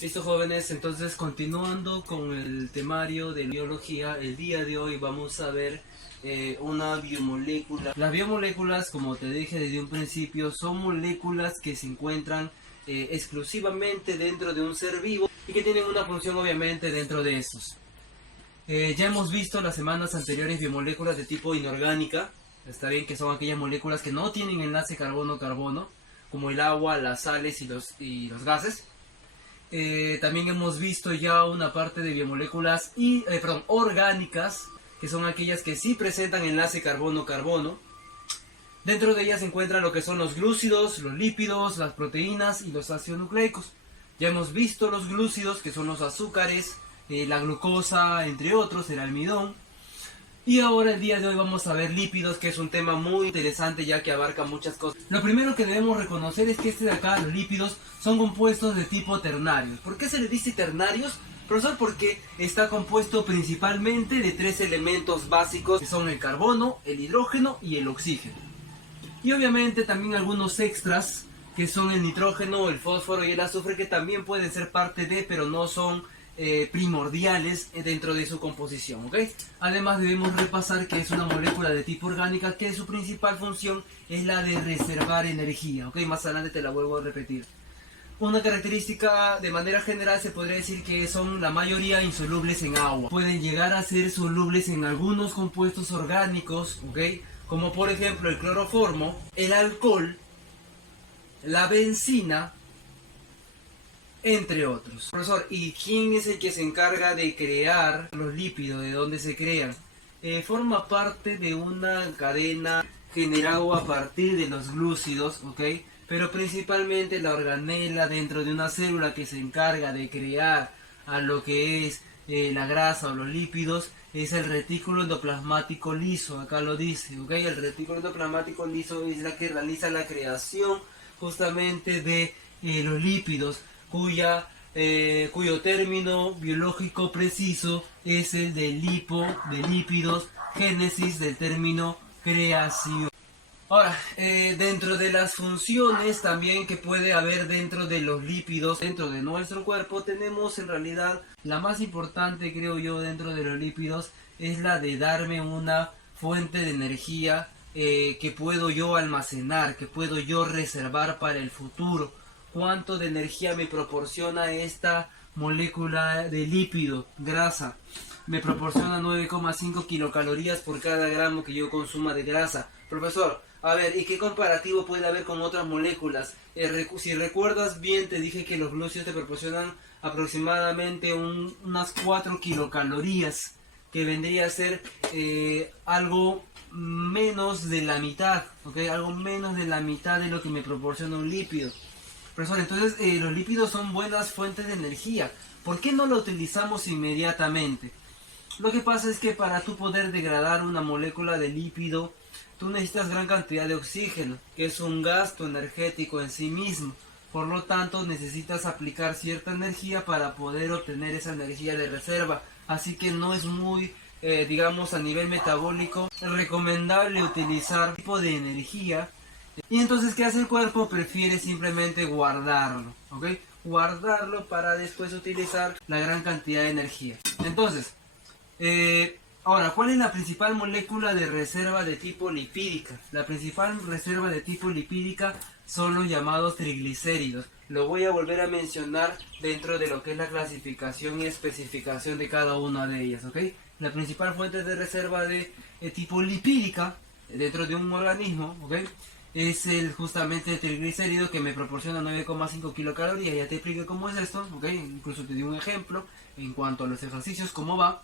Listo, jóvenes, entonces continuando con el temario de biología, el día de hoy vamos a ver una biomolécula. Las biomoléculas, como te dije desde un principio, son moléculas que se encuentran exclusivamente dentro de un ser vivo y que tienen una función obviamente dentro de estos. Ya hemos visto las semanas anteriores biomoléculas de tipo inorgánica. Está bien que son aquellas moléculas que no tienen enlace carbono-carbono, como el agua, las sales y los gases. También hemos visto ya una parte de biomoléculas orgánicas, que son aquellas que sí presentan enlace carbono-carbono. Dentro de ellas se encuentran lo que son los glúcidos, los lípidos, las proteínas y los ácidos nucleicos. Ya hemos visto los glúcidos, que son los azúcares, la glucosa, entre otros, el almidón. Y ahora el día de hoy vamos a ver lípidos, que es un tema muy interesante ya que abarca muchas cosas. Lo primero que debemos reconocer es que este de acá, los lípidos, son compuestos de tipo ternarios. ¿Por qué se les dice ternarios? Profesor, porque está compuesto principalmente de tres elementos básicos, que son el carbono, el hidrógeno y el oxígeno. Y obviamente también algunos extras, que son el nitrógeno, el fósforo y el azufre, que también pueden ser parte de, pero no son primordiales dentro de su composición, ¿ok? Además debemos repasar que es una molécula de tipo orgánica que su principal función es la de reservar energía, ¿ok? Más adelante te la vuelvo a repetir. Una característica de manera general se podría decir que son la mayoría insolubles en agua. Pueden llegar a ser solubles en algunos compuestos orgánicos, ¿ok? Como por ejemplo el cloroformo, el alcohol, la benzina, entre otros. Profesor, ¿y quién es el que se encarga de crear los lípidos? ¿De dónde se crean? Forma parte de una cadena generada a partir de los glúcidos, ¿ok? Pero principalmente la organela dentro de una célula que se encarga de crear a lo que es la grasa o los lípidos es el retículo endoplasmático liso, acá lo dice, ¿ok? El retículo endoplasmático liso es la que realiza la creación justamente de los lípidos, cuyo término biológico preciso es el de lípidos, génesis del término creación. Ahora, dentro de las funciones también que puede haber dentro de los lípidos, dentro de nuestro cuerpo, tenemos en realidad la más importante, creo yo, dentro de los lípidos, es la de darme una fuente de energía que puedo yo almacenar, que puedo yo reservar para el futuro. ¿Cuánto de energía me proporciona esta molécula de lípido, grasa? Me proporciona 9,5 kilocalorías por cada gramo que yo consuma de grasa. Profesor, a ver, ¿y qué comparativo puede haber con otras moléculas? Si recuerdas bien, te dije que los glúcidos te proporcionan aproximadamente unas 4 kilocalorías, que vendría a ser algo menos de la mitad, ¿ok? Algo menos de la mitad de lo que me proporciona un lípido. Profesor, entonces los lípidos son buenas fuentes de energía. ¿Por qué no lo utilizamos inmediatamente? Lo que pasa es que para tú poder degradar una molécula de lípido, tú necesitas gran cantidad de oxígeno, que es un gasto energético en sí mismo. Por lo tanto, necesitas aplicar cierta energía para poder obtener esa energía de reserva. Así que no es muy, digamos, a nivel metabólico recomendable utilizar tipo de energía. Y entonces, ¿qué hace el cuerpo? Prefiere simplemente guardarlo, ¿ok? Guardarlo para después utilizar la gran cantidad de energía. Entonces, ahora, ¿cuál es la principal molécula de reserva de tipo lipídica? La principal reserva de tipo lipídica son los llamados triglicéridos. Lo voy a volver a mencionar dentro de lo que es la clasificación y especificación de cada una de ellas, ¿ok? La principal fuente de reserva de tipo lipídica dentro de un organismo, ¿ok? Es justamente el triglicérido, que me proporciona 9,5 kilocalorías. Ya te expliqué cómo es esto, ¿ok? Incluso te di un ejemplo en cuanto a los ejercicios, cómo va.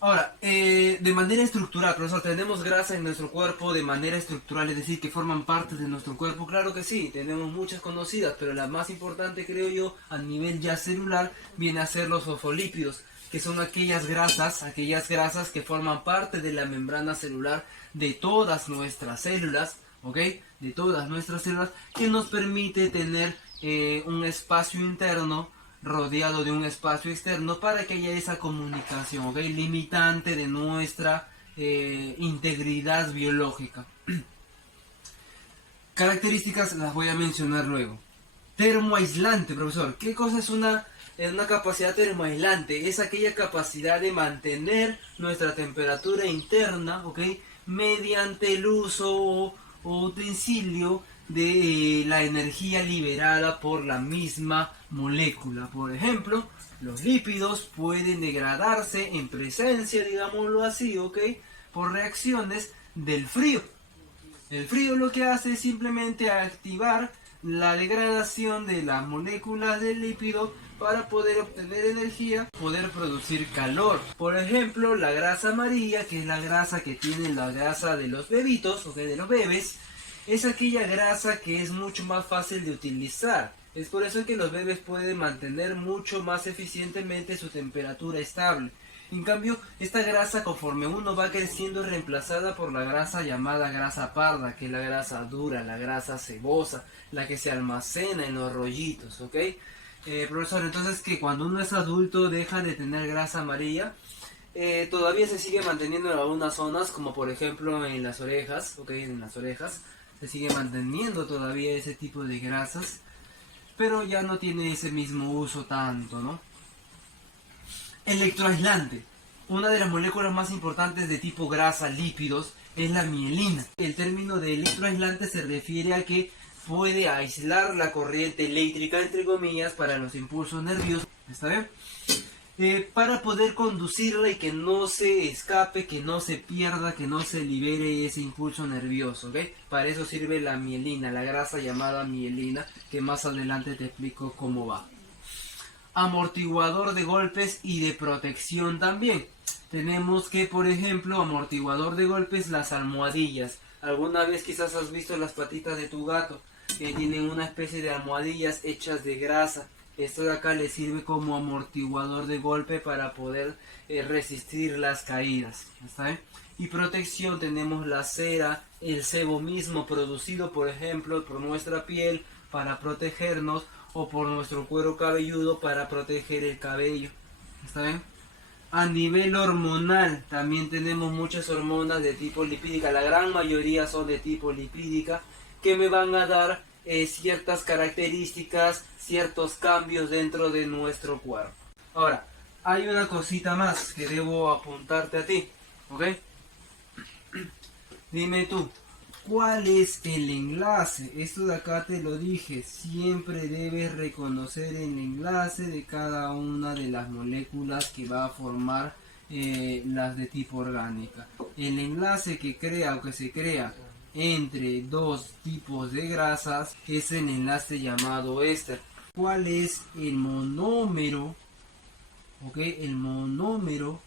Ahora, de manera estructural, profesor, ¿tenemos grasa en nuestro cuerpo de manera estructural, es decir, que forman parte de nuestro cuerpo? Claro que sí, tenemos muchas conocidas, pero la más importante, creo yo, a nivel ya celular, viene a ser los fosfolípidos, que son aquellas grasas que forman parte de la membrana celular de todas nuestras células, ¿ok? De todas nuestras células, que nos permite tener un espacio interno rodeado de un espacio externo para que haya esa comunicación, ¿ok? Limitante de nuestra integridad biológica. Características las voy a mencionar luego. Termoaislante, profesor. ¿Qué cosa es una capacidad termoaislante? Es aquella capacidad de mantener nuestra temperatura interna, ¿ok? Mediante el uso o utensilio de la energía liberada por la misma molécula. Por ejemplo, los lípidos pueden degradarse en presencia, digámoslo así, ¿ok? Por reacciones del frío. El frío lo que hace es simplemente activar la degradación de las moléculas del lípido para poder obtener energía, poder producir calor. Por ejemplo, la grasa amarilla, que es la grasa que tiene la grasa de los bebitos, o de los bebés, es aquella grasa que es mucho más fácil de utilizar. Es por eso que los bebés pueden mantener mucho más eficientemente su temperatura estable. En cambio, esta grasa, conforme uno va creciendo, es reemplazada por la grasa llamada grasa parda, que es la grasa dura, la grasa cebosa, la que se almacena en los rollitos, ¿ok? Profesor, entonces que cuando uno es adulto deja de tener grasa amarilla, todavía se sigue manteniendo en algunas zonas, como por ejemplo en las orejas, ¿ok? En las orejas se sigue manteniendo todavía ese tipo de grasas, pero ya no tiene ese mismo uso tanto, ¿no? Electroaislante. Una de las moléculas más importantes de tipo grasa, lípidos, es la mielina. El término de electroaislante se refiere a que puede aislar la corriente eléctrica, entre comillas, para los impulsos nerviosos. ¿Está bien? Para poder conducirla y que no se escape, que no se pierda, que no se libere ese impulso nervioso, ¿ok? Para eso sirve la mielina, la grasa llamada mielina, que más adelante te explico cómo va. Amortiguador de golpes y de protección también. Tenemos que, por ejemplo, amortiguador de golpes, las almohadillas. Alguna vez quizás has visto las patitas de tu gato, que tienen una especie de almohadillas hechas de grasa. Esto de acá le sirve como amortiguador de golpe para poder resistir las caídas. ¿Está bien? Y protección, tenemos la cera, el sebo mismo producido, por ejemplo, por nuestra piel para protegernos, o por nuestro cuero cabelludo para proteger el cabello. ¿Está bien? A nivel hormonal también tenemos muchas hormonas de tipo lipídica. La gran mayoría son de tipo lipídica, que me van a dar ciertas características, ciertos cambios dentro de nuestro cuerpo. Ahora, hay una cosita más que debo apuntarte a ti, ¿ok? Dime tú, ¿cuál es el enlace? Esto de acá te lo dije, siempre debes reconocer el enlace de cada una de las moléculas que va a formar las de tipo orgánica. El enlace que crea o que se crea entre dos tipos de grasas es el enlace llamado éster. ¿Cuál es el monómero? ¿Ok? El monómero,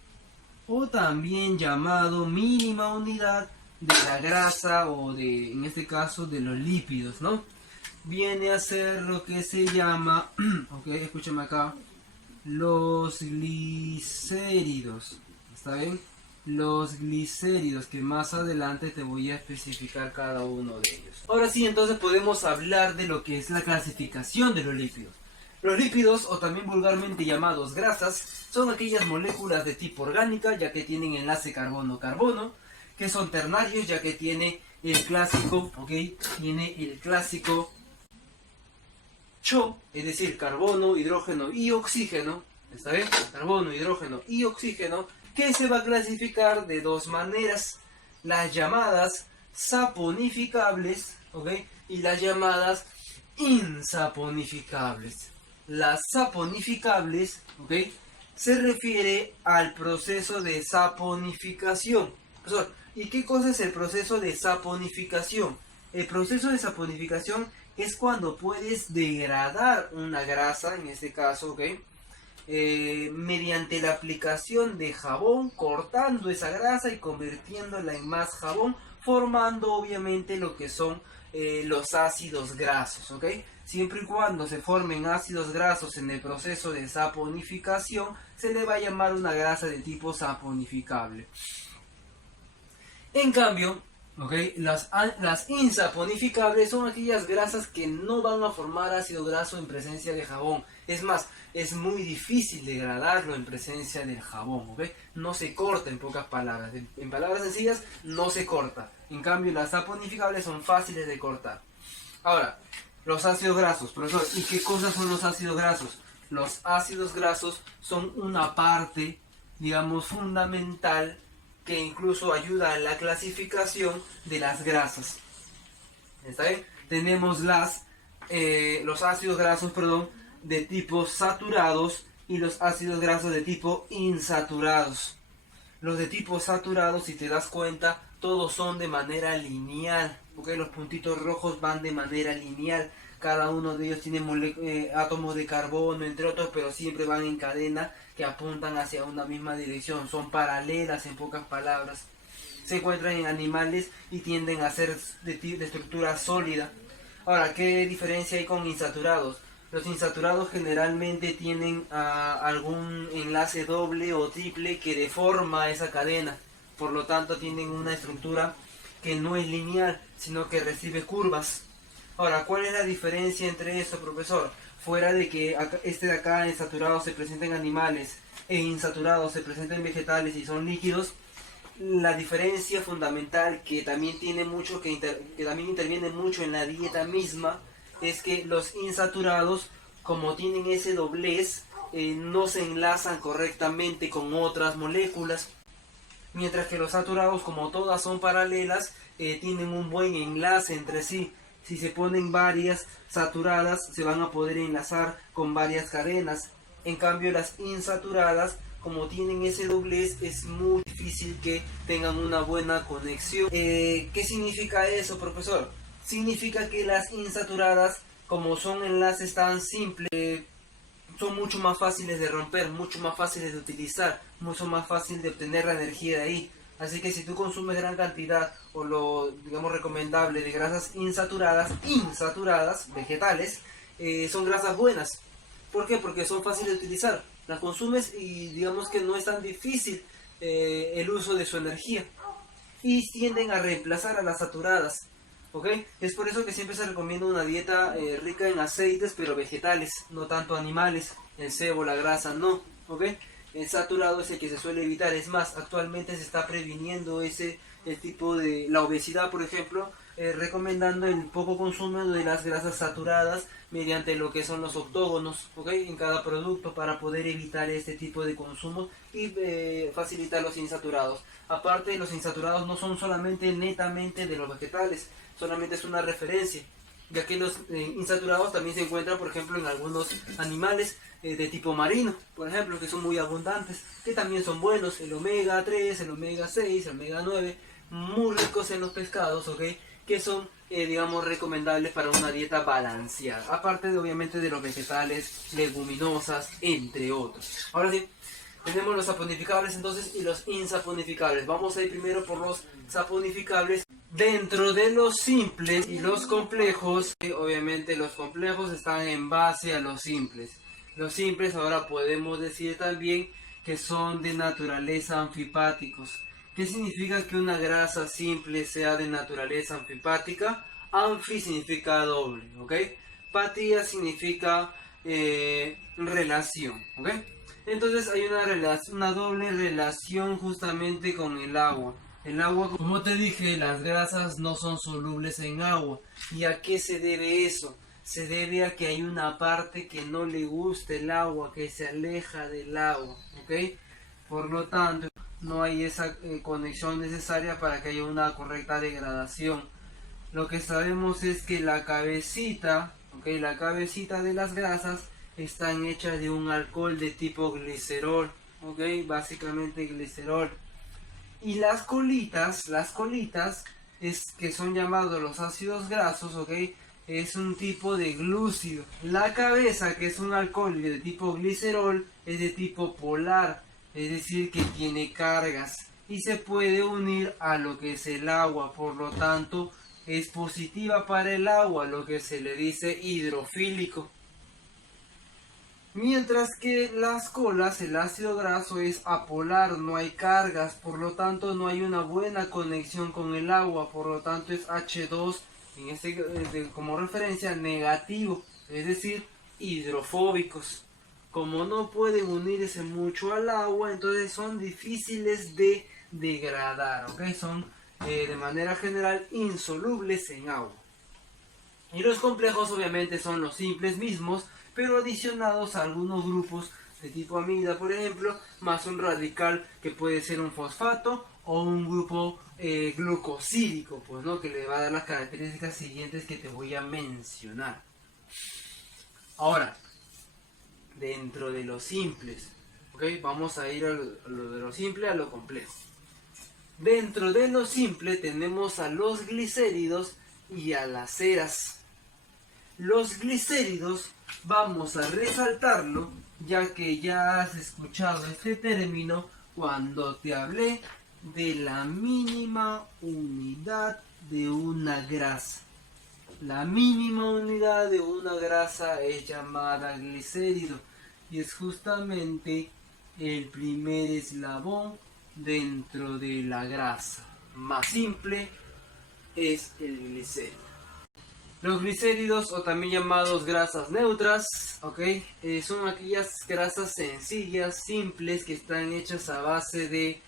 o también llamado mínima unidad de la grasa, o de, en este caso, de los lípidos, ¿no? Viene a ser lo que se llama, ok, escúchame acá, los glicéridos. ¿Está bien? Los glicéridos, que más adelante te voy a especificar cada uno de ellos. Ahora sí, entonces podemos hablar de lo que es la clasificación de los lípidos. Los lípidos, o también vulgarmente llamados grasas, son aquellas moléculas de tipo orgánica, ya que tienen enlace carbono-carbono, que son ternarios, ya que tiene el clásico, ¿ok? Tiene el clásico CHO, es decir, carbono, hidrógeno y oxígeno. ¿Está bien? Carbono, hidrógeno y oxígeno, que se va a clasificar de dos maneras: las llamadas saponificables, ¿ok? Y las llamadas insaponificables. Las saponificables, ¿ok?, se refiere al proceso de saponificación. ¿Y qué cosa es el proceso de saponificación? El proceso de saponificación es cuando puedes degradar una grasa, en este caso, ¿ok?, mediante la aplicación de jabón, cortando esa grasa y convirtiéndola en más jabón, formando obviamente lo que son los ácidos grasos, ¿ok? Siempre y cuando se formen ácidos grasos en el proceso de saponificación, se le va a llamar una grasa de tipo saponificable. En cambio, ¿okay?, las insaponificables son aquellas grasas que no van a formar ácido graso en presencia de jabón. Es más, es muy difícil degradarlo en presencia del jabón, ¿ok? No se corta, en pocas palabras. En palabras sencillas, no se corta. En cambio, las saponificables son fáciles de cortar. Ahora, Los ácidos grasos, profesor. ¿Y qué cosas son los ácidos grasos? Los ácidos grasos son una parte, digamos, fundamental que incluso ayuda a la clasificación de las grasas. ¿Está bien? Tenemos los ácidos grasos, de tipo saturados y los ácidos grasos de tipo insaturados. Los de tipo saturados, si te das cuenta, todos son de manera lineal, ¿ok? Los puntitos rojos van de manera lineal. Cada uno de ellos tiene átomos de carbono, entre otros, pero siempre van en cadena que apuntan hacia una misma dirección. Son paralelas, en pocas palabras. Se encuentran en animales y tienden a ser de estructura sólida. Ahora, ¿qué diferencia hay con insaturados? Los insaturados generalmente tienen algún enlace doble o triple que deforma esa cadena. Por lo tanto, tienen una estructura que no es lineal, sino que recibe curvas. Ahora, ¿cuál es la diferencia entre esto, profesor? Fuera de que de acá, en saturados, se presenta en animales, e insaturados se presenta en vegetales y son líquidos, la diferencia fundamental que también tiene mucho, que también interviene mucho en la dieta misma, es que los insaturados, como tienen ese doblez, no se enlazan correctamente con otras moléculas, mientras que los saturados, como todas son paralelas, tienen un buen enlace entre sí. Si se ponen varias saturadas, se van a poder enlazar con varias cadenas. En cambio, las insaturadas, como tienen ese doblez, es muy difícil que tengan una buena conexión. ¿Qué significa eso, profesor? Significa que las insaturadas, como son enlaces tan simples, son mucho más fáciles de romper, mucho más fáciles de utilizar, mucho más fácil de obtener la energía de ahí. Así que si tú consumes gran cantidad o lo, digamos, recomendable de grasas insaturadas, vegetales, son grasas buenas. ¿Por qué? Porque son fáciles de utilizar. Las consumes y digamos que no es tan difícil el uso de su energía. Y tienden a reemplazar a las saturadas. ¿Ok? Es por eso que siempre se recomienda una dieta rica en aceites, pero vegetales, no tanto animales. El cebo, la grasa, no. ¿Ok? El saturado es el que se suele evitar. Es más, actualmente se está previniendo el tipo de la obesidad, por ejemplo, recomendando el poco consumo de las grasas saturadas mediante lo que son los octógonos, ¿ok? En cada producto, para poder evitar este tipo de consumo y facilitar los insaturados. Aparte, los insaturados no son solamente netamente de los vegetales, solamente es una referencia, ya que los insaturados también se encuentran, por ejemplo, en algunos animales de tipo marino, por ejemplo, que son muy abundantes, que también son buenos, el omega 3, el omega 6, el omega 9, muy ricos en los pescados, ¿ok? Que son, digamos, recomendables para una dieta balanceada, aparte de, obviamente, de los vegetales, leguminosas, entre otros. Ahora sí, tenemos los saponificables entonces y los insaponificables. Vamos a ir primero por los saponificables. Dentro de los simples y los complejos, obviamente los complejos están en base a los simples. Los simples ahora podemos decir también que son de naturaleza anfipáticos. ¿Qué significa que una grasa simple sea de naturaleza anfipática? Anfi significa doble, ¿ok? Patía significa relación, ¿ok? Entonces hay una doble relación justamente con el agua. El agua, como te dije, las grasas no son solubles en agua. ¿Y a qué se debe eso? Se debe a que hay una parte que no le gusta el agua, que se aleja del agua, ¿ok? Por lo tanto, no hay esa conexión necesaria para que haya una correcta degradación. Lo que sabemos es que la cabecita, ¿ok? La cabecita de las grasas están hechas de un alcohol de tipo glicerol, ¿ok? Básicamente glicerol. Y las colitas que son llamados los ácidos grasos, ¿ok? Es un tipo de glúcido. La cabeza, que es un alcohol de tipo glicerol, es de tipo polar, es decir, que tiene cargas y se puede unir a lo que es el agua, por lo tanto es positiva para el agua, lo que se le dice hidrofílico. Mientras que las colas, el ácido graso es apolar, no hay cargas, por lo tanto no hay una buena conexión con el agua, por lo tanto es H2, como referencia, negativo, es decir, hidrofóbicos. Como no pueden unirse mucho al agua, entonces son difíciles de degradar, ¿ok? Son de manera general insolubles en agua. Y los complejos obviamente son los simples mismos, pero adicionados a algunos grupos de tipo amida, por ejemplo, más un radical que puede ser un fosfato o un grupo glucosídico, pues, ¿no? Que le va a dar las características siguientes que te voy a mencionar. Ahora, dentro de los simples, ¿ok? Vamos a ir a lo de lo simple a lo complejo. Dentro de lo simple tenemos a los glicéridos y a las ceras. Los glicéridos vamos a resaltarlo, ya que ya has escuchado este término cuando te hablé de la mínima unidad de una grasa. La mínima unidad de una grasa es llamada glicérido y es justamente el primer eslabón dentro de la grasa. Más simple es el glicérido. Los glicéridos, o también llamados grasas neutras, son aquellas grasas sencillas, simples, que están hechas a base de,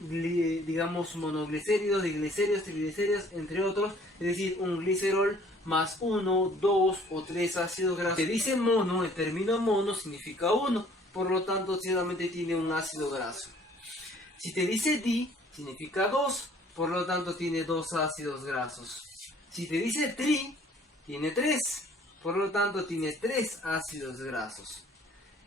digamos, monoglicéridos, diglicéridos, triglicéridos, entre otros. Es decir, un glicerol más 1, 2 o 3 ácidos grasos. Se dice mono, el término mono significa 1, por lo tanto solamente tiene un ácido graso. Si te dice di, significa 2, por lo tanto tiene 2 ácidos grasos. Si te dice tri, tiene 3, por lo tanto tiene 3 ácidos grasos.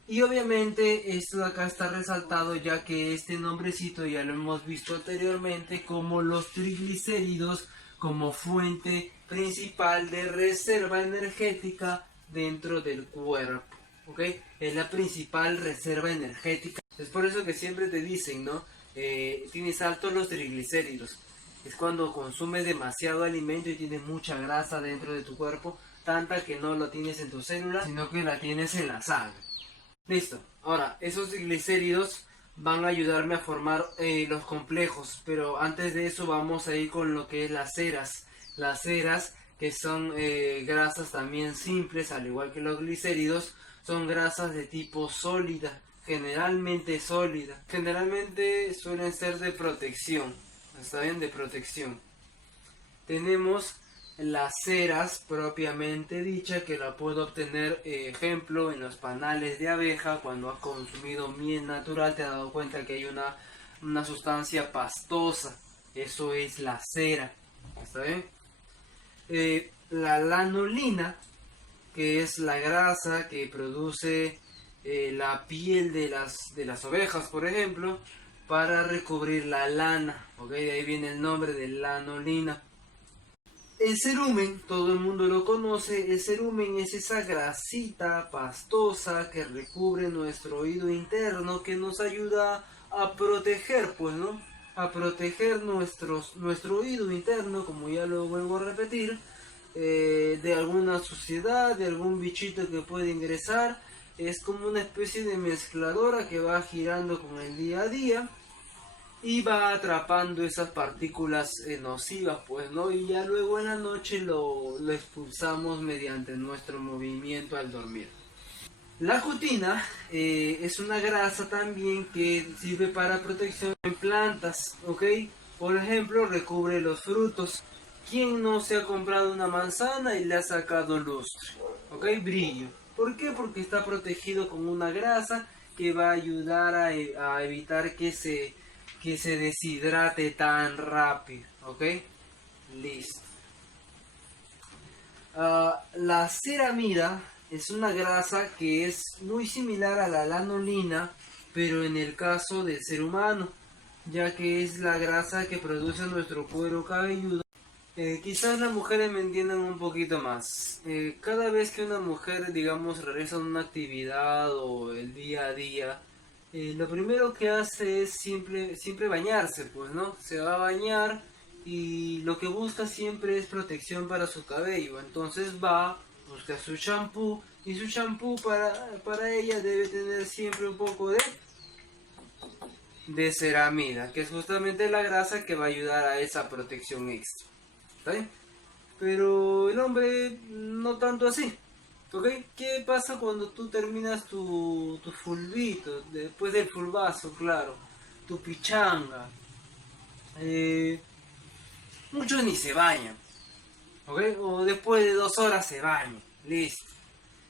Y obviamente esto de acá está resaltado ya que este nombrecito ya lo hemos visto anteriormente como los triglicéridos, como fuente principal de reserva energética dentro del cuerpo. Es la principal reserva energética. Es por eso que siempre te dicen, ¿no? Tienes altos los triglicéridos. Es cuando consumes demasiado alimento y tienes mucha grasa dentro de tu cuerpo, tanta que no lo tienes en tus células, sino que la tienes en la sangre. Listo. Ahora, esos glicéridos van a ayudarme a formar los complejos, pero antes de eso vamos a ir con lo que es las ceras. Las ceras, que son grasas también simples, al igual que los glicéridos, son grasas de tipo sólida, generalmente sólida. Generalmente suelen ser de protección. ¿Está bien? De protección. Tenemos las ceras propiamente dicha, que la puedo obtener, ejemplo, en los panales de abeja. Cuando has consumido miel natural te has dado cuenta que hay una sustancia pastosa. Eso es la cera. ¿Está bien? La lanolina, que es la grasa que produce la piel de las ovejas, por ejemplo, para recubrir la lana, de ahí viene el nombre de lanolina. El cerumen, todo el mundo lo conoce. El cerumen es esa grasita pastosa que recubre nuestro oído interno, que nos ayuda a proteger, pues, ¿no? A proteger nuestro oído interno, como ya lo vuelvo a repetir, de alguna suciedad, de algún bichito que puede ingresar. Es como una especie de mezcladora que va girando con el día a día y va atrapando esas partículas nocivas, pues, ¿no? Y ya luego en la noche lo expulsamos mediante nuestro movimiento al dormir. La cutina es una grasa también que sirve para protección en plantas, Por ejemplo, recubre los frutos. ¿Quién no se ha comprado una manzana y le ha sacado lustre? Brillo. ¿Por qué? Porque está protegido con una grasa que va a ayudar a evitar que se deshidrate tan rápido. Listo. La ceramida es una grasa que es muy similar a la lanolina, pero en el caso del ser humano, ya que es la grasa que produce nuestro cuero cabelludo. Quizás las mujeres me entiendan un poquito más. Cada vez que una mujer, digamos, realiza una actividad o el día a día, lo primero que hace es siempre bañarse, pues, ¿no? Se va a bañar y lo que busca siempre es protección para su cabello. Entonces busca su shampoo, y su shampoo para ella debe tener siempre un poco de ceramida, que es justamente la grasa que va a ayudar a esa protección extra. ¿Está bien? Pero el hombre no tanto así. ¿Qué pasa cuando tú terminas tu fulbito, después del fulbazo, claro, tu pichanga? Muchos ni se bañan. ¿ok? O después de 2 horas se baña, listo.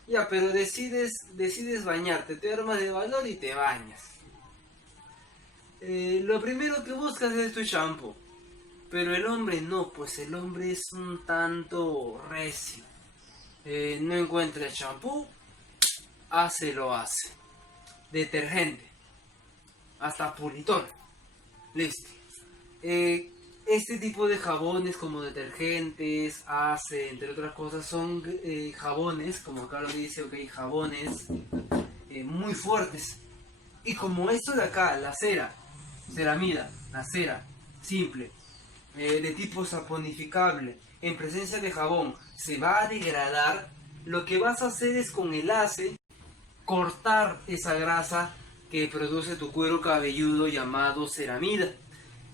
Ya, pero decides bañarte, te armas de valor y te bañas. Lo primero que buscas es tu shampoo. Pero el hombre no, pues el hombre es un tanto recio. No encuentra el shampoo, lo hace. Detergente, hasta pulitón, listo. Este tipo de jabones como detergentes, entre otras cosas, son jabones, como acá lo dice, ok, jabones muy fuertes. Y como esto de acá, la ceramida, la cera, simple, de tipo saponificable, en presencia de jabón, se va a degradar, lo que vas a hacer es con el ACE cortar esa grasa que produce tu cuero cabelludo llamado ceramida.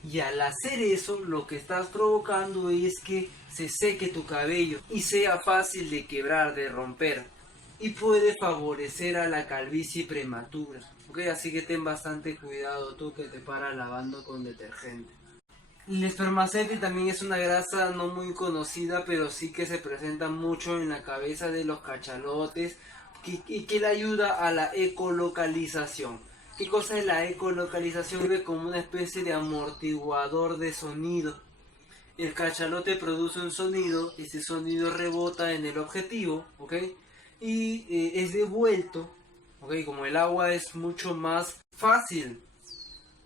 Y al hacer eso, lo que estás provocando es que se seque tu cabello y sea fácil de quebrar, de romper. Y puede favorecer a la calvicie prematura. ¿Ok? Así que ten bastante cuidado tú que te paras lavando con detergente. El espermaceti también es una grasa no muy conocida, pero sí que se presenta mucho en la cabeza de los cachalotes y que le ayuda a la ecolocalización. ¿Qué cosa es la ecolocalización? Sirve como una especie de amortiguador de sonido. El cachalote produce un sonido, ese sonido rebota en el objetivo, ¿ok? Y es devuelto, ¿ok? Como el agua es mucho más fácil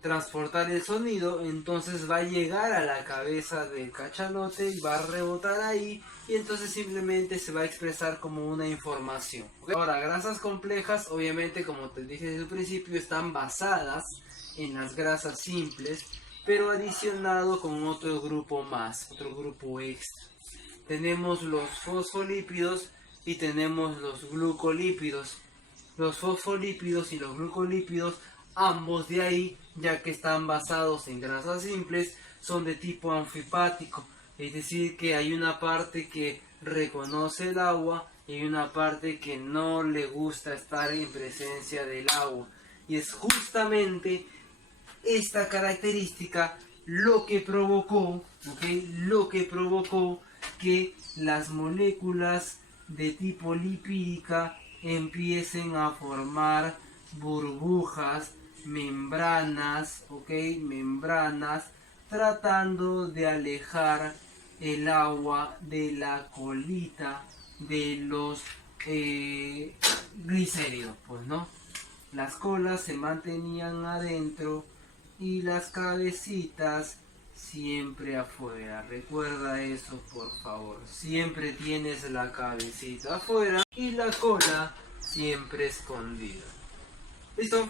transportar el sonido, entonces va a llegar a la cabeza del cachalote y va a rebotar ahí y entonces simplemente se va a expresar como una información. ¿Okay? Ahora, grasas complejas, obviamente como te dije desde el principio, están basadas en las grasas simples, pero adicionado con otro grupo más, otro grupo extra. Tenemos los fosfolípidos y tenemos los glucolípidos. Los fosfolípidos y los glucolípidos, ambos de ahí, ya que están basados en grasas simples, son de tipo anfipático, es decir que hay una parte que reconoce el agua y hay una parte que no le gusta estar en presencia del agua, y es justamente esta característica lo que provocó, lo que provocó que las moléculas de tipo lipídica empiecen a formar burbujas, membranas, membranas, tratando de alejar el agua de la colita de los glicéridos, pues, ¿no? Las colas se mantenían adentro y las cabecitas siempre afuera. Recuerda eso, por favor. Siempre tienes la cabecita afuera y la cola siempre escondida. ¿Listo?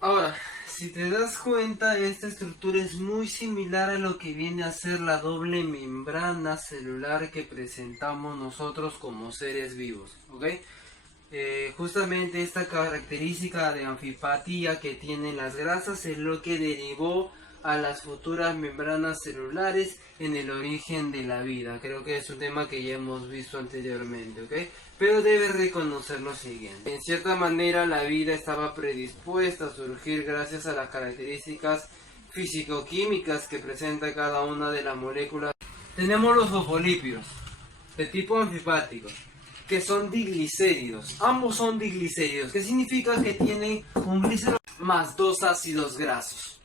Ahora, si te das cuenta, esta estructura es muy similar a lo que viene a ser la doble membrana celular que presentamos nosotros como seres vivos, ¿ok? Justamente esta característica de anfipatía que tienen las grasas es lo que derivó a las futuras membranas celulares en el origen de la vida. Creo que es un tema que ya hemos visto anteriormente, ¿ok? Pero debes reconocer lo siguiente. En cierta manera la vida estaba predispuesta a surgir gracias a las características físico-químicas que presenta cada una de las moléculas. Tenemos los fosfolípidos de tipo anfipático, que son diglicéridos. Ambos son diglicéridos, que significa que tienen un glicero más 2 ácidos grasos.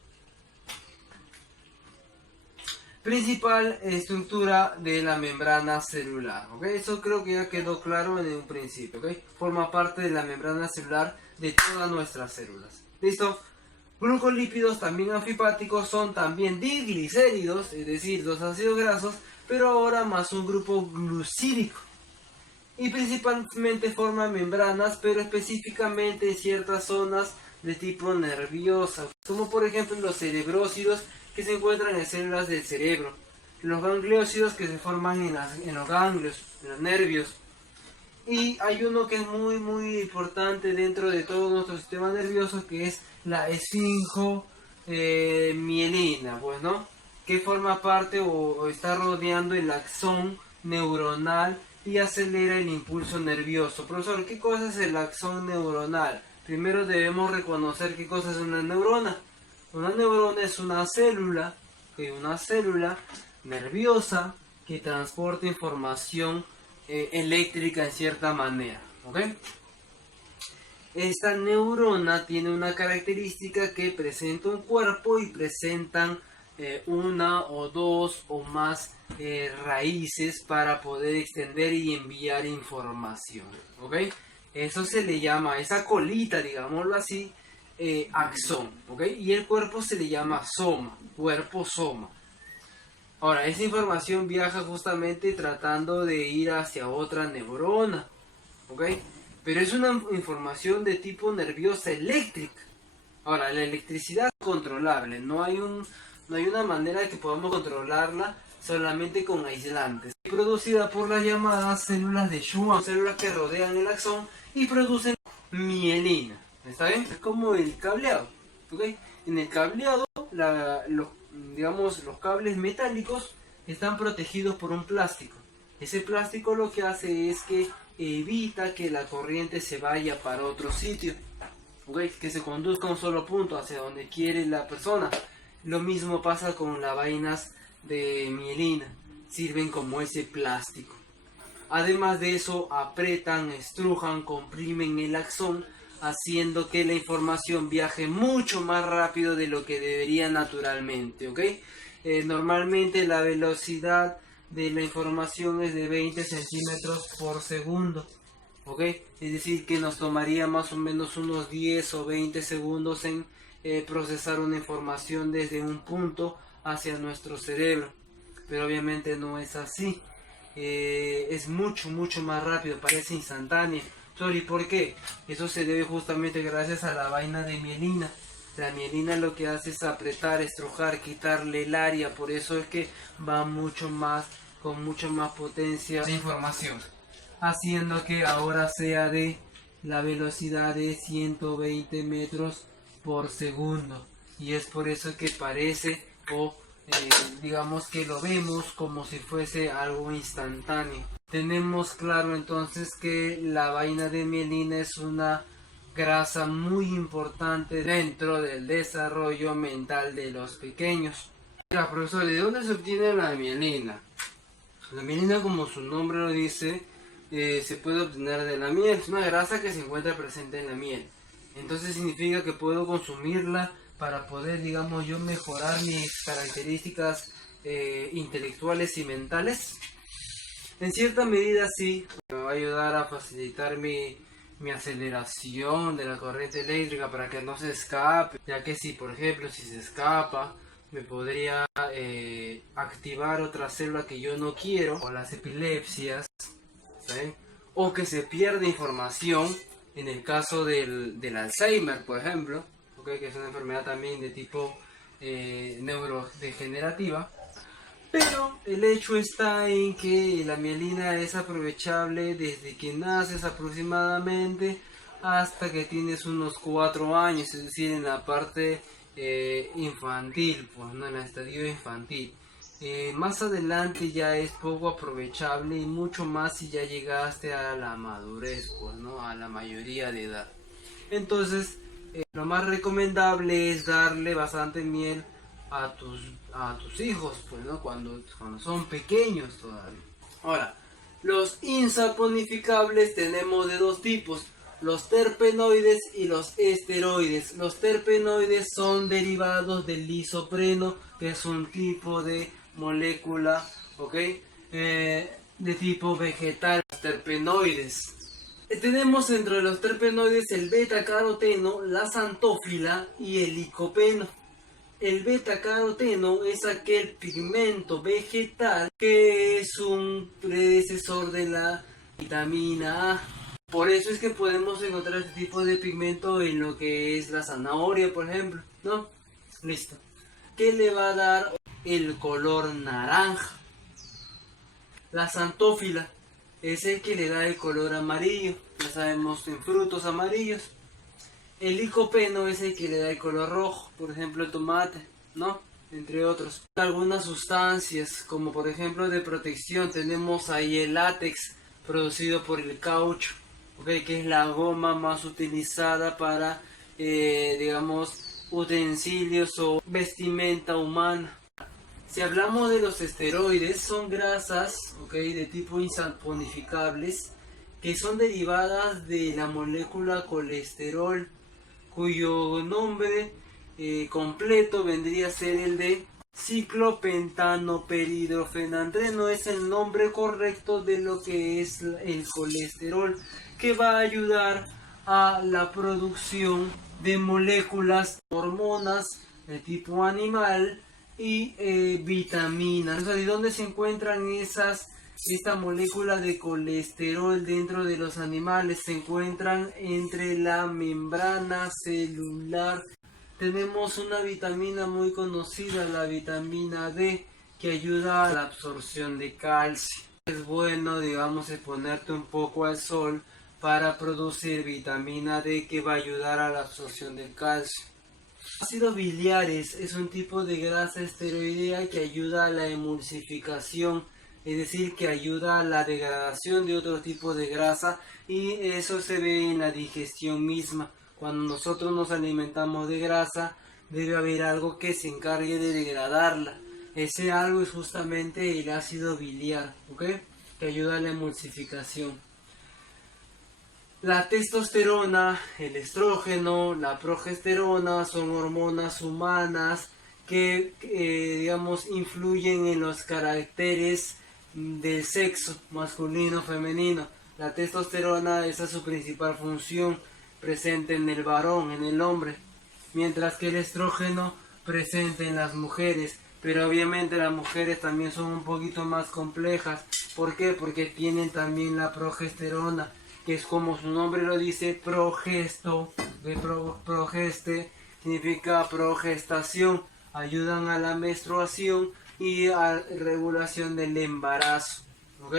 Principal estructura de la membrana celular, ¿ok? Eso creo que ya quedó claro en un principio, ¿ok? Forma parte de la membrana celular de todas nuestras células. ¿Listo? Glucolípidos también anfipáticos son también diglicéridos, es decir, 2 ácidos grasos, pero ahora más un grupo glucídico. Y principalmente forman membranas, pero específicamente en ciertas zonas de tipo nerviosa, como por ejemplo los cerebrócidos que se encuentran en células del cerebro, los gangliósidos que se forman en los ganglios, en los nervios. Y hay uno que es muy importante dentro de todo nuestro sistema nervioso, que es la esfingomielina, pues, ¿no? Que forma parte o está rodeando el axón neuronal y acelera el impulso nervioso. Profesor, ¿qué cosa es el axón neuronal? Primero debemos reconocer qué cosa es una neurona. Una neurona es una célula nerviosa que transporta información eléctrica en cierta manera, ¿ok? Esta neurona tiene una característica que presenta un cuerpo y presentan una o dos o más raíces para poder extender y enviar información, ¿ok? Eso se le llama, esa colita, digámoslo así, axón, ¿ok? Y el cuerpo se le llama soma, cuerpo soma. Ahora, esa información viaja justamente tratando de ir hacia otra neurona, ¿ok? Pero es una información de tipo nerviosa eléctrica. Ahora, la electricidad es controlable, no hay una manera de que podamos controlarla solamente con aislantes. Es producida por las llamadas células de Schwann, células que rodean el axón y producen mielina. ¿Está bien? Es como el cableado, ¿ok? En el cableado, los cables metálicos están protegidos por un plástico. Ese plástico lo que hace es que evita que la corriente se vaya para otro sitio, ¿okay? Que se conduzca a un solo punto hacia donde quiere la persona. Lo mismo pasa con las vainas de mielina, sirven como ese plástico. Además de eso, apretan, estrujan, comprimen el axón, haciendo que la información viaje mucho más rápido de lo que debería naturalmente, ¿ok? Normalmente la velocidad de la información es de 20 centímetros por segundo, ¿ok? Es decir, que nos tomaría más o menos unos 10 o 20 segundos en procesar una información desde un punto hacia nuestro cerebro. Pero obviamente no es así. Es mucho más rápido, parece instantáneo. ¿Y por qué? Eso se debe justamente gracias a la vaina de mielina. La mielina lo que hace es apretar, estrujar, quitarle el área, por eso es que va con mucho más potencia de información, haciendo que ahora sea de la velocidad de 120 metros por segundo. Y es por eso que parece digamos que lo vemos como si fuese algo instantáneo. Tenemos claro entonces que la vaina de mielina es una grasa muy importante dentro del desarrollo mental de los pequeños. Mira, profesor, ¿de dónde se obtiene la mielina? La mielina, como su nombre lo dice, se puede obtener de la miel. Es una grasa que se encuentra presente en la miel. Entonces significa que puedo consumirla para poder, digamos, yo mejorar mis características intelectuales y mentales. En cierta medida sí, me va a ayudar a facilitar mi aceleración de la corriente eléctrica para que no se escape, ya que si por ejemplo si se escapa me podría activar otra célula que yo no quiero, o las epilepsias, ¿sí? O que se pierde información en el caso del Alzheimer, por ejemplo, ¿okay? Que es una enfermedad también de tipo neurodegenerativa. Pero el hecho está en que la mielina es aprovechable desde que naces aproximadamente hasta que tienes unos 4 años, es decir, en la parte infantil, pues, ¿no? En el estadio infantil. Más adelante ya es poco aprovechable y mucho más si ya llegaste a la madurez, pues, ¿no? A la mayoría de edad. Entonces, lo más recomendable es darle bastante miel a tus hijos, pues, ¿no? Cuando son pequeños todavía. Ahora, los insaponificables tenemos de dos tipos, los terpenoides y los esteroides. Los terpenoides son derivados del isopreno, que es un tipo de molécula, ¿ok? De tipo vegetal. Los terpenoides. Tenemos dentro de los terpenoides el beta-caroteno, la xantófila y el licopeno. El beta-caroteno es aquel pigmento vegetal que es un predecesor de la vitamina A. Por eso es que podemos encontrar este tipo de pigmento en lo que es la zanahoria, por ejemplo, ¿no? Listo. ¿Qué le va a dar el color naranja? La xantófila es el que le da el color amarillo, ya sabemos, en frutos amarillos. El licopeno es el que le da el color rojo, por ejemplo el tomate, ¿no? Entre otros. Algunas sustancias, como por ejemplo de protección, tenemos ahí el látex producido por el caucho, ¿okay? Que es la goma más utilizada para, digamos, utensilios o vestimenta humana. Si hablamos de los esteroides, son grasas, ¿ok?, de tipo insaponificables que son derivadas de la molécula colesterol, cuyo nombre completo vendría a ser el de ciclopentanoperidrofenandreno. Es el nombre correcto de lo que es el colesterol, que va a ayudar a la producción de moléculas, hormonas de tipo animal y vitaminas. O sea, ¿de dónde se encuentran esta molécula de colesterol dentro de los animales? Se encuentran entre la membrana celular. Tenemos una vitamina muy conocida, la vitamina D, que ayuda a la absorción de calcio. Es bueno, digamos, exponerte un poco al sol para producir vitamina D, que va a ayudar a la absorción del calcio. Ácidos biliares es un tipo de grasa esteroidea que ayuda a la emulsificación, es decir, que ayuda a la degradación de otro tipo de grasa, y eso se ve en la digestión misma. Cuando nosotros nos alimentamos de grasa, debe haber algo que se encargue de degradarla. Ese algo es justamente el ácido biliar, ¿ok?, que ayuda a la emulsificación. La testosterona, el estrógeno, la progesterona son hormonas humanas que, digamos, influyen en los caracteres del sexo masculino o femenino. La testosterona, esa es su principal función, presente en el varón, en el hombre, mientras que el estrógeno presente en las mujeres. Pero obviamente las mujeres también son un poquito más complejas. ¿Por qué? Porque tienen también la progesterona, que es, como su nombre lo dice, progesto, de progeste significa progestación, ayudan a la menstruación y a regulación del embarazo. ¿Ok?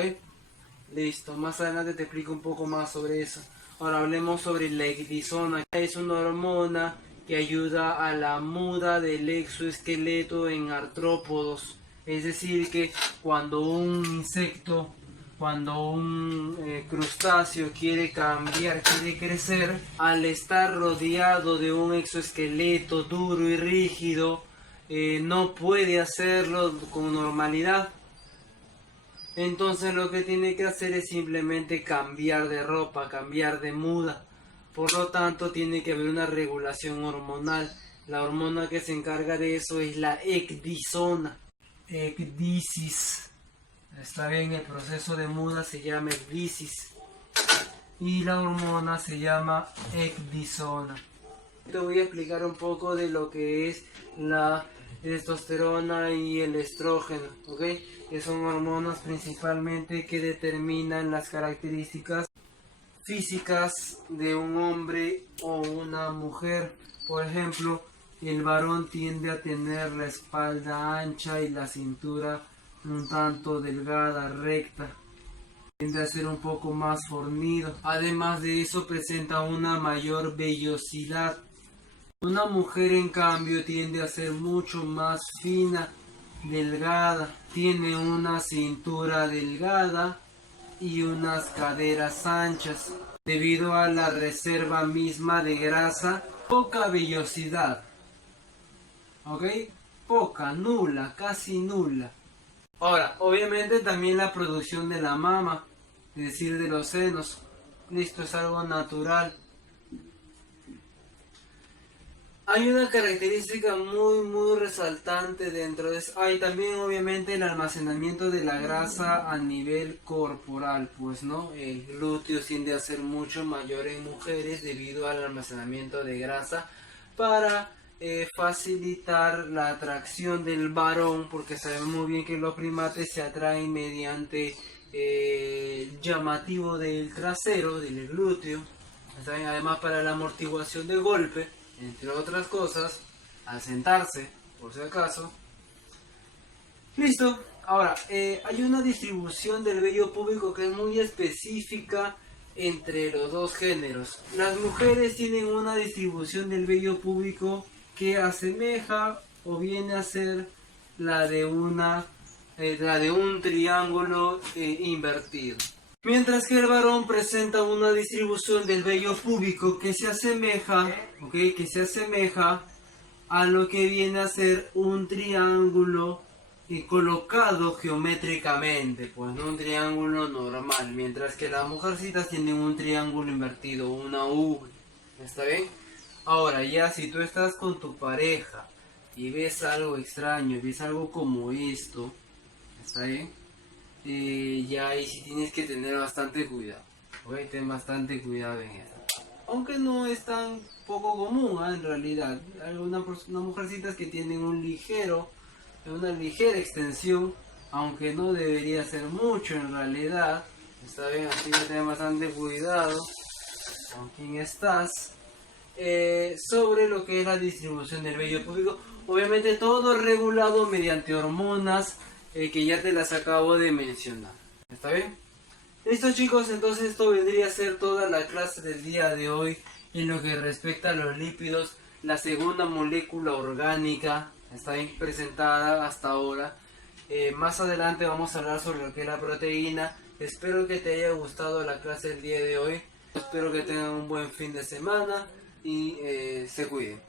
Listo, más adelante te explico un poco más sobre eso. Ahora hablemos sobre la ecdisona. Es una hormona que ayuda a la muda del exoesqueleto en artrópodos. Es decir, que cuando un insecto, cuando un crustáceo quiere cambiar, quiere crecer, al estar rodeado de un exoesqueleto duro y rígido, no puede hacerlo con normalidad. Entonces lo que tiene que hacer es simplemente cambiar de ropa, cambiar de muda. Por lo tanto, tiene que haber una regulación hormonal. La hormona que se encarga de eso es la ecdisona. Ecdisis. Está bien, el proceso de muda se llama ecdisis y la hormona se llama ecdisona. Te voy a explicar un poco de lo que es la testosterona y el estrógeno, ¿ok?, que son hormonas principalmente que determinan las características físicas de un hombre o una mujer. Por ejemplo, el varón tiende a tener la espalda ancha y la cintura un tanto delgada, recta. Tiende a ser un poco más fornido. Además de eso, presenta una mayor vellosidad. Una mujer, en cambio, tiende a ser mucho más fina, delgada. Tiene una cintura delgada y unas caderas anchas. Debido a la reserva misma de grasa, poca vellosidad. ¿Ok? Poca, nula, casi nula. Ahora, obviamente también la producción de la mama, es decir, de los senos. Listo, es algo natural. Hay una característica muy resaltante dentro de eso. Hay también obviamente el almacenamiento de la grasa a nivel corporal, pues no, el glúteo tiende a ser mucho mayor en mujeres debido al almacenamiento de grasa para facilitar la atracción del varón, porque sabemos muy bien que los primates se atraen mediante el llamativo del trasero, del glúteo. Además, para la amortiguación del golpe, entre otras cosas, al sentarse, por si acaso. Listo. Ahora, hay una distribución del vello púbico que es muy específica entre los dos géneros. Las mujeres tienen una distribución del vello púbico que asemeja o viene a ser la de un triángulo invertido. Mientras que el varón presenta una distribución del vello púbico que se asemeja, que se asemeja a lo que viene a ser un triángulo y colocado geométricamente, pues no un triángulo normal, mientras que las mujercitas tienen un triángulo invertido, una U. ¿Está bien? Ahora ya si tú estás con tu pareja y ves algo extraño, ves algo como esto, ¿está bien? Ya ahí sí tienes que tener bastante cuidado, ¿ok? Ten bastante cuidado en eso. Aunque no es tan poco común, en realidad. Hay unas mujercitas que tienen una ligera extensión, aunque no debería ser mucho en realidad. Está bien, así que ten bastante cuidado con quién estás. Sobre lo que es la distribución del vello púbico, obviamente todo regulado mediante hormonas que ya te las acabo de mencionar. ¿Está bien? Listo chicos, entonces esto vendría a ser toda la clase del día de hoy en lo que respecta a los lípidos, la segunda molécula orgánica está bien presentada hasta ahora. Más adelante vamos a hablar sobre lo que es la proteína. Espero que te haya gustado la clase del día de hoy. Espero que tengan un buen fin de semana y se cuiden.